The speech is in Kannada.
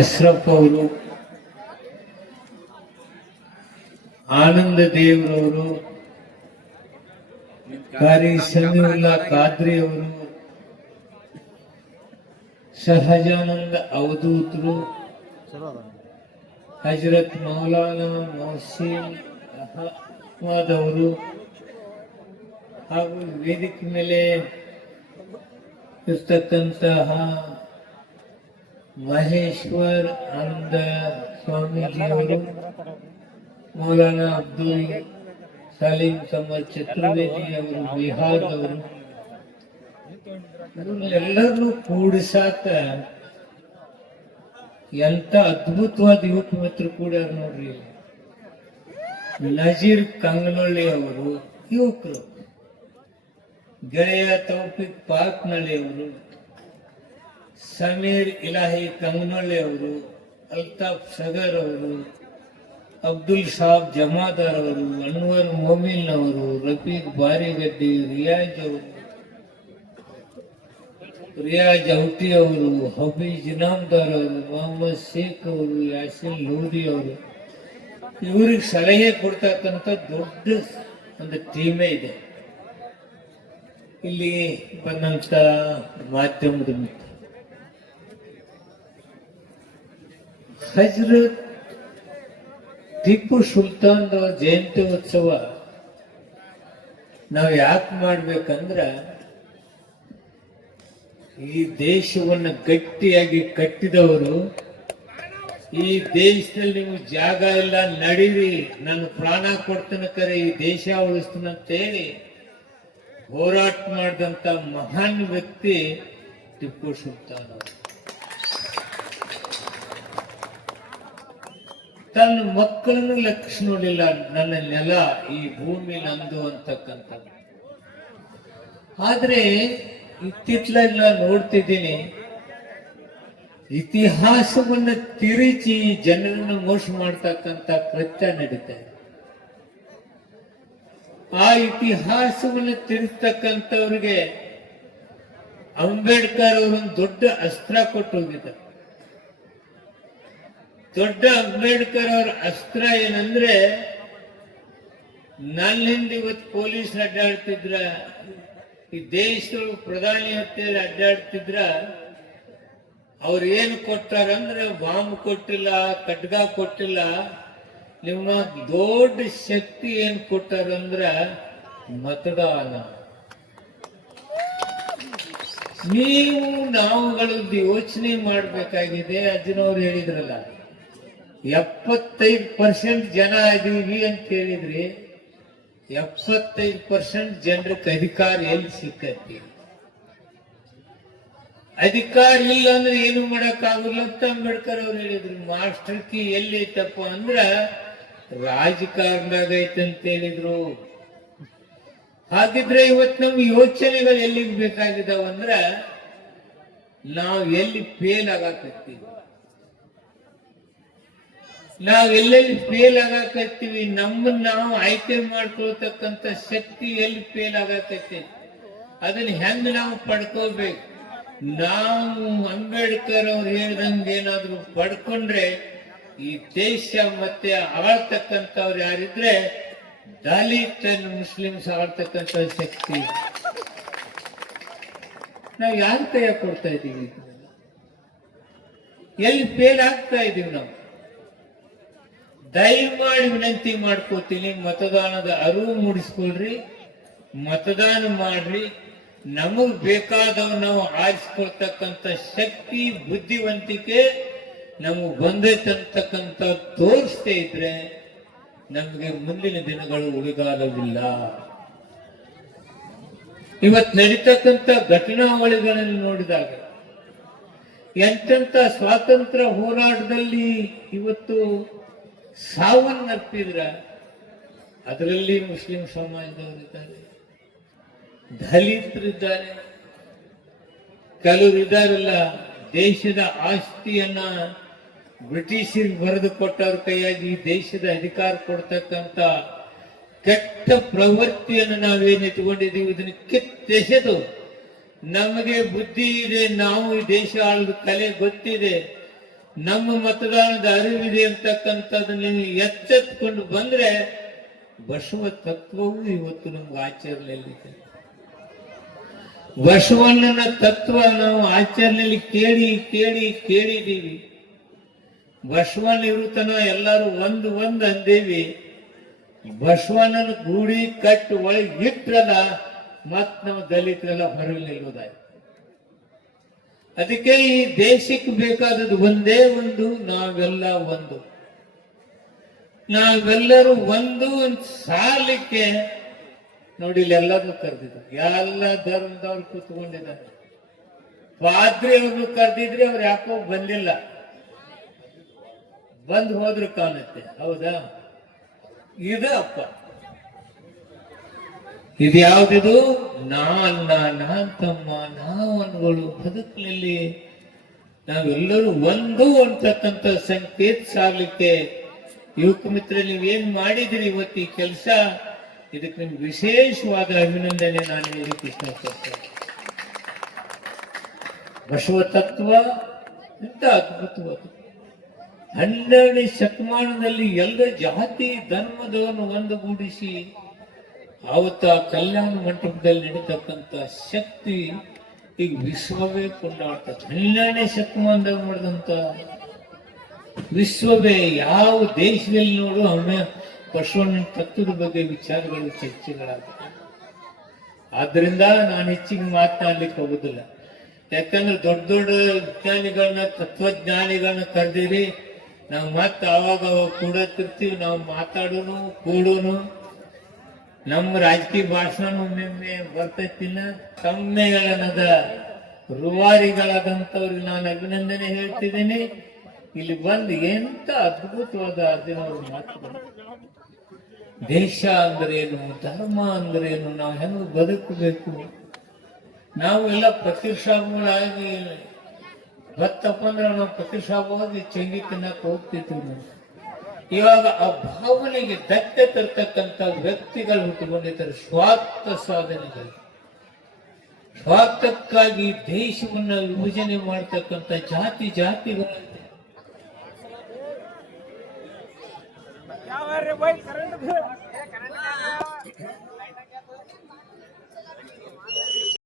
ಅಶ್ರಫ್ ಅವರು ಆನಂದ ದೇವರವರು ಕಾರಿ ಖಾದ್ರಿ ಅವರು ಸಹಜಾನಂದ ಅವಧೂತರು, ಹಜರತ್ ಮೌಲಾನಾ ಮೊಹಸೀನ್ ಅಹಮದ್ ಅವರು ಹಾಗೂ ವೇದಿಕೆ ಮೇಲೆ ಇರ್ತಕ್ಕಂತಹ ಮಹೇಶ್ವರ್ ಸ್ವಾಮಿ ಸ್ವಾಮೀಜಿಯವರು ಮೌಲಾನಾ ಅಬ್ದುಲ್ ಸಲೀಂ ತಮ್ಮ ಚತುರ್ವೇದಿ ಅವರು ಬಿಹಾರದವರು ಎಲ್ಲರನ್ನೂ ಕೂಡಿಸಾಕ ಎಂತ ಅದ್ಭುತವಾದ ಯುವಕ ಮಿತ್ರರು ಕೂಡ ನೋಡ್ರಿ. ನಜೀರ್ ಕಂಗನಳ್ಳಿ ಅವರು ಯುವಕರು. ಗೆಳೆಯ ತೌಫಿಕ್ ಪಾಕ್ನಳ್ಳಿ ಅವರು. ಸಮೀರ್ ಇಲಾಹಿ ಕಂಗ್ನೊಳ್ಳಿ ಅವರು, ಅಲ್ತಾಫ್ ಸಗರ್ ಅವರು, ಅಬ್ದುಲ್ ಸಾಬ್ ಜಮಾದಾರ್ ಅವರು, ಅನ್ವರ್ ಮೊಮಿನ್ ಅವರು, ರಫೀಕ್ ಬಾರಿಗಡ್ಡಿ, ರಿಯಾಜ್ ಅವರು, ರಿಯಾಜ್ ಔಟಿ ಅವರು, ಹಬೀಜ್ ಇನಾಮ್ದಾರ್ ಅವರು, ಮೊಹಮ್ಮದ್ ಶೇಖ್ ಅವರು, ಯಾಸಿನ್ ಲೂರಿ ಅವರು. ಇವ್ರಿಗೆ ಸಲಹೆ ಕೊಡ್ತಕ್ಕಂಥ ದೊಡ್ಡ ಒಂದು ಟೀಮೇ ಇದೆ. ಇಲ್ಲಿ ಬಂದಂಥ ಮಾಧ್ಯಮದ ಮಿತ್ರ. ಹಜರತ್ ಟಿಪ್ಪು ಸುಲ್ತಾನ್ ಜಯಂತಿ ಉತ್ಸವ ನಾವು ಯಾಕೆ ಮಾಡ್ಬೇಕಂದ್ರ ಈ ದೇಶವನ್ನ ಗಟ್ಟಿಯಾಗಿ ಕಟ್ಟಿದವರು, ಈ ದೇಶದಲ್ಲಿ ನೀವು ಜಾಗ ಇಲ್ಲ, ನಡೀರಿ, ನಾನು ಪ್ರಾಣ ಕೊಡ್ತೇನೆ ಕರೆ, ಈ ದೇಶ ಉಳಿಸ್ತೀನಿ ಅಂತೇಳಿ ಹೋರಾಟ ಮಾಡಿದಂತ ಮಹಾನ್ ವ್ಯಕ್ತಿ ಟಿಪ್ಪು ಸುಲ್ತಾನ್ ಅವರು ತನ್ನ ಮಕ್ಕಳನ್ನು ಲೆಕ್ಕಿಸ್ ನೋಡಿಲ್ಲ. ನನ್ನ ನೆಲ, ಈ ಭೂಮಿ ನಂದು ಅಂತಕ್ಕಂಥದ್ದು. ಆದ್ರೆ ಇತ್ತಿತ್ಲೆಲ್ಲ ನೋಡ್ತಿದ್ದೀನಿ, ಇತಿಹಾಸವನ್ನ ತಿರುಚಿ ಜನರನ್ನು ಮೋಸ ಮಾಡ್ತಕ್ಕಂತ ಕೃತ್ಯ ನಡೀತಾ ಆ ಇತಿಹಾಸವನ್ನು ತಿರುಸ್ತಕ್ಕಂಥವ್ರಿಗೆ ಅಂಬೇಡ್ಕರ್ ಅವರೊಂದು ದೊಡ್ಡ ಅಸ್ತ್ರ ಕೊಟ್ಟು ಹೋಗಿದ್ದಾರೆ ದೊಡ್ಡ ಅಂಬೇಡ್ಕರ್ ಅವರ ಅಸ್ತ್ರ ಏನಂದ್ರೆ ನಲ್ಲಿಂದ ಇವತ್ತು ಪೊಲೀಸ್ ಅಡ್ಡಾಡ್ತಿದ್ರ, ಈ ದೇಶದೊಳಗೆ ಪ್ರಧಾನಿ ಹತ್ತಿರ ಅಡ್ಡಾಡ್ತಿದ್ರ, ಅವ್ರು ಏನು ಕೊಟ್ಟಾರಂದ್ರೆ, ಬಾಂಬ್ ಕೊಟ್ಟಿಲ್ಲ, ಖಡ್ಗ ಕೊಟ್ಟಿಲ್ಲ, ನಿಮ್ಮ ದೊಡ್ಡ ಶಕ್ತಿ ಏನ್ ಕೊಟ್ಟಾರಂದ್ರ ಮತದಾನ. ನೀವು ನಾವುಗಳದ್ದು ಯೋಚನೆ ಮಾಡಬೇಕಾಗಿದೆ ಅಜ್ಜನವ್ರು ಹೇಳಿದ್ರಲ್ಲ. ಎಪ್ಪತ್ತೈದು ಪರ್ಸೆಂಟ್ ಜನ ಇದೀವಿ ಅಂತ ಹೇಳಿದ್ರಿ ಎಪ್ಪತ್ತೈದು ಪರ್ಸೆಂಟ್ ಜನರಿಗೆ ಅಧಿಕಾರ ಎಲ್ಲಿ ಸಿಕ್ಕತಿ ಅಧಿಕಾರ ಇಲ್ಲ ಅಂದ್ರೆ ಏನು ಮಾಡಕ್ ಆಗುಲ್ಲ ಅಂತ ಅಂಬೇಡ್ಕರ್ ಅವ್ರು ಹೇಳಿದ್ರು. ಮಾಸ್ಟರ್ ಕಿ ಎಲ್ಲಿ ಐತಪ್ಪ ಅಂದ್ರ ರಾಜಕಾರಣದಾಗ ಐತಂತ ಹೇಳಿದ್ರು. ಹಾಗಿದ್ರೆ ಇವತ್ತು ನಮ್ ಯೋಚನೆಗಳು ಎಲ್ಲಿಗೆ ಬೇಕಾಗಿದಾವ ಅಂದ್ರ ನಾವು ಎಲ್ಲಿ ಫೇಲ್ ಆಗಾಕತ್ತೀವಿ? ನಾವ್ ಎಲ್ಲೆಲ್ಲಿ ಫೇಲ್ ಆಗಾಕತ್ತೀವಿ. ನಮ್ಮನ್ನ ನಾವು ಆಯ್ಕೆ ಮಾಡ್ಕೊಳ್ತಕ್ಕಂತ ಶಕ್ತಿ ಎಲ್ಲಿ ಫೇಲ್ ಆಗಾಕತ್ತೆ? ಅದನ್ನ ಹೆಂಗ್ ನಾವು ಪಡ್ಕೋಬೇಕು? ನಾವು ಅಂಬೇಡ್ಕರ್ ಅವ್ರು ಹೇಳ್ದಂಗೆ ಏನಾದ್ರು ಪಡ್ಕೊಂಡ್ರೆ, ಈ ದೇಶ ಮತ್ತೆ ಆಳ್ತಕ್ಕಂಥವ್ರು ಯಾರಿದ್ರೆ ದಲಿತ ಮುಸ್ಲಿಮ್ಸ್ ಆಳ್ತಕ್ಕಂಥ ಶಕ್ತಿ. ನಾವು ಯಾರು ಕೈಯ ಕೊಡ್ತಾ ಇದ್ದೀವಿ? ಎಲ್ಲಿ ಫೇಲ್ ಆಗ್ತಾ ಇದೀವಿ ನಾವು? ದಯಮಾಡಿ ವಿನಂತಿ ಮಾಡ್ಕೋತೀನಿ, ಮತದಾನದ ಅರಿವು ಮೂಡಿಸ್ಕೊಳ್ರಿ, ಮತದಾನ ಮಾಡ್ರಿ. ನಮಗ್ ಬೇಕಾದವ್ ನಾವು ಆರಿಸ್ಕೊಳ್ತಕ್ಕಂಥ ಶಕ್ತಿ, ಬುದ್ಧಿವಂತಿಕೆ ನಮಗ್ ಬಂದೈತಂತಕ್ಕಂಥ ತೋರಿಸ್ತಾ ಇದ್ರೆ ನಮಗೆ ಮುಂದಿನ ದಿನಗಳು ಉಳಿಗಾಲವಿಲ್ಲ ಇವತ್ ನಡೀತಕ್ಕಂಥ ಘಟನಾವಳಿಗಳನ್ನು ನೋಡಿದಾಗ ಎಂತೆಂತ ಸ್ವಾತಂತ್ರ್ಯ ಹೋರಾಟದಲ್ಲಿ ಇವತ್ತು ಸಾವನ್ನಪ್ಪಿದ್ರ ಅದರಲ್ಲಿ ಮುಸ್ಲಿಂ ಸಮಾಜದವರಿದ್ದಾರೆ ದಲಿತರಿದ್ದಾರೆ ಕೆಲವರಿದ್ದಾರಲ್ಲ ದೇಶದ ಆಸ್ತಿಯನ್ನ ಬ್ರಿಟಿಷರಿಗೆ ಬರೆದು ಕೊಟ್ಟವ್ರ ಕೈಯಾಗಿ ದೇಶದ ಅಧಿಕಾರ ಕೊಡ್ತಕ್ಕಂತ ಕೆಟ್ಟ ಪ್ರವೃತ್ತಿಯನ್ನು ನಾವೇನು ಇಟ್ಕೊಂಡಿದ್ದೀವಿ ಇದನ್ನು ಕಿತ್ತೆಸೆದು ನಮಗೆ ಬುದ್ಧಿ ಇದೆ, ನಾವು ಈ ದೇಶ ಆಳದ ಕಲೆ ಗೊತ್ತಿದೆ. ನಮ್ಮ ಮತದಾನದ ಅರಿವಿದೆ ನೀವು ಎಚ್ಚೆತ್ಕೊಂಡು ಬಂದ್ರೆ ಬಸವ ತತ್ವವು ಇವತ್ತು ನಮ್ಗೆ ಆಚರಣೆಯಲ್ಲಿದೆ. ಬಸವಣ್ಣನ ತತ್ವ ನಾವು ಆಚರಣೆಯಲ್ಲಿ ಕೇಳಿ ಕೇಳಿ ಕೇಳಿದೀವಿ ಬಸವಣ್ಣ ಇರುತ್ತನ ಎಲ್ಲರೂ ಒಂದು ಒಂದು ಅಂದೇವಿ. ಬಸವಣ್ಣನ ಗೂಡಿ ಕಟ್ಟು ಒಳಗೆ ಇಟ್ರಲ್ಲ ಮತ್ ನಾವು ದಲಿತರೆಲ್ಲ ನಿಲ್ಲುವುದಾಯ್ತು. ಅದಕ್ಕೆ ಈ ದೇಶಕ್ಕೆ ಬೇಕಾದದ್ದು ಒಂದೇ ಒಂದು, ನಾವೆಲ್ಲ ಒಂದು. ನಾವೆಲ್ಲರೂ ಒಂದು ಸಾಲಕ್ಕೆ ನೋಡಿ ಇಲ್ಲಿ ಎಲ್ಲರನ್ನು ಕರೆದಿದ್ದಾರೆ ಎಲ್ಲ ಧರ್ಮದವ್ರು ಕೂತ್ಕೊಂಡಿದ್ದಾರೆ. ಪಾದ್ರಿ ಅವ್ರನ್ನು ಕರೆದಿದ್ರೆ ಅವ್ರು ಯಾಕೋ ಬಂದಿಲ್ಲ. ಬಂದು ಹೋದ್ರು ಕಾಣುತ್ತೆ. ಹೌದಾ? ಇದು ಅಪ್ಪ ಇದು ನಾ ಅಲ್ಲ ನಾನ್ ತಮ್ಮ ನಾವನ್ಗಳು ಬದುಕಿನಲ್ಲಿ ನಾವೆಲ್ಲರೂ ಒಂದು ಅಂತಕ್ಕಂಥ ಸಂಕೇತ ಸಾರ್ಲಿಕ್ಕೆ ಯುವಕ ಮಿತ್ರ ನೀವೇನ್ ಮಾಡಿದ್ರಿ ಇವತ್ತು ಈ ಕೆಲಸ? ಇದಕ್ಕೆ ನಿಮ್ಗೆ ವಿಶೇಷವಾದ ಅಭಿನಂದನೆ ನಾನು ಹೇಳಕ್ಕೆ ಇಷ್ಟಪಡ್ತೇನೆ ಬಸವ ತತ್ವ ಎಂತ ಅದ್ಭುತವಾದ ಹನ್ನೆರಡನೇ ಶತಮಾನದಲ್ಲಿ ಎಲ್ಲ ಜಾತಿ ಧರ್ಮದವನ್ನು ಒಂದುಗೂಡಿಸಿ ಆವತ್ತು ಕಲ್ಯಾಣ ಮಂಟಪದಲ್ಲಿ ನಡೀತಕ್ಕಂಥ ಶಕ್ತಿ ಈಗ ವಿಶ್ವವೇ ಕೊಂಡಾಡ್ತದೆ ಹನ್ನೆರಡನೇ ಶತಮಾನದಾಗ ಮಾಡಿದಂತ? ವಿಶ್ವವೇ, ಯಾವ ದೇಶದಲ್ಲಿ ನೋಡು, ಅವನ ಬಸವಣ್ಣನ ತತ್ವದ ಬಗ್ಗೆ ವಿಚಾರಗಳು, ಚರ್ಚೆಗಳಾಗ್ತವೆ. ಆದ್ರಿಂದ ನಾನು ಹೆಚ್ಚಿಗೆ ಮಾತನಾಡ್ಲಿಕ್ಕೆ ಹೋಗುದಿಲ್ಲ. ಯಾಕಂದ್ರೆ ದೊಡ್ಡ ದೊಡ್ಡ ವಿಜ್ಞಾನಿಗಳನ್ನ ತತ್ವಜ್ಞಾನಿಗಳನ್ನ ಕರೆದಿರಿ, ನಾವು ಮತ್ತೆ ಅವಾಗ ಕೂಡ ತಿರ್ತೀವಿ ನಾವು ಮಾತಾಡೋನು, ಕೂಡೋನು. ನಮ್ಮ ರಾಜಕೀಯ ಭಾಷಣ ಒಮ್ಮೊಮ್ಮೆ ಬರ್ತೈತಿಲ್ಲ. ಕಮ್ಮೆಗಳನ್ನದ ರುವಾರಿಗಳಾದಂಥವ್ರಿಗೆ ನಾನು ಅಭಿನಂದನೆ ಹೇಳ್ತಿದ್ದೀನಿ. ಇಲ್ಲಿ ಬಂದು ಎಂತ ಅದ್ಭುತವಾದ ಅರ್ಜುನವ್ರ ಮಾತುಗಳು ದೇಶ ಅಂದ್ರೇನು ಧರ್ಮ ಅಂದ್ರೇನು ನಾವು ಹೆಂಗ್ ಬದುಕಬೇಕು? ನಾವು ಎಲ್ಲ ಪ್ರತಿಷ್ಠಾಪಗಳಾಗಿ, ಬತ್ತಪ್ಪ ಅಂದ್ರೆ ನಾವು ಪ್ರತಿಷ್ಠಾಪವಾಗಿ ಚಂಗಿ ತಿನ್ನಕ್ಕೆ ನಾವು. ಇವಾಗ ಆ ಭಾವನೆಗೆ ಧಕ್ಕೆ ತರ್ತಕ್ಕಂಥ ವ್ಯಕ್ತಿಗಳು ಹುಟ್ಟುಕೊಂಡಿದ್ದಾರೆ ಸ್ವಾರ್ಥ ಸಾಧನೆಗಳು. ಸ್ವಾರ್ಥಕ್ಕಾಗಿ ದೇಶವನ್ನ ವಿಭಜನೆ ಮಾಡ್ತಕ್ಕಂಥ ಜಾತಿ ಕರೆಂಟ್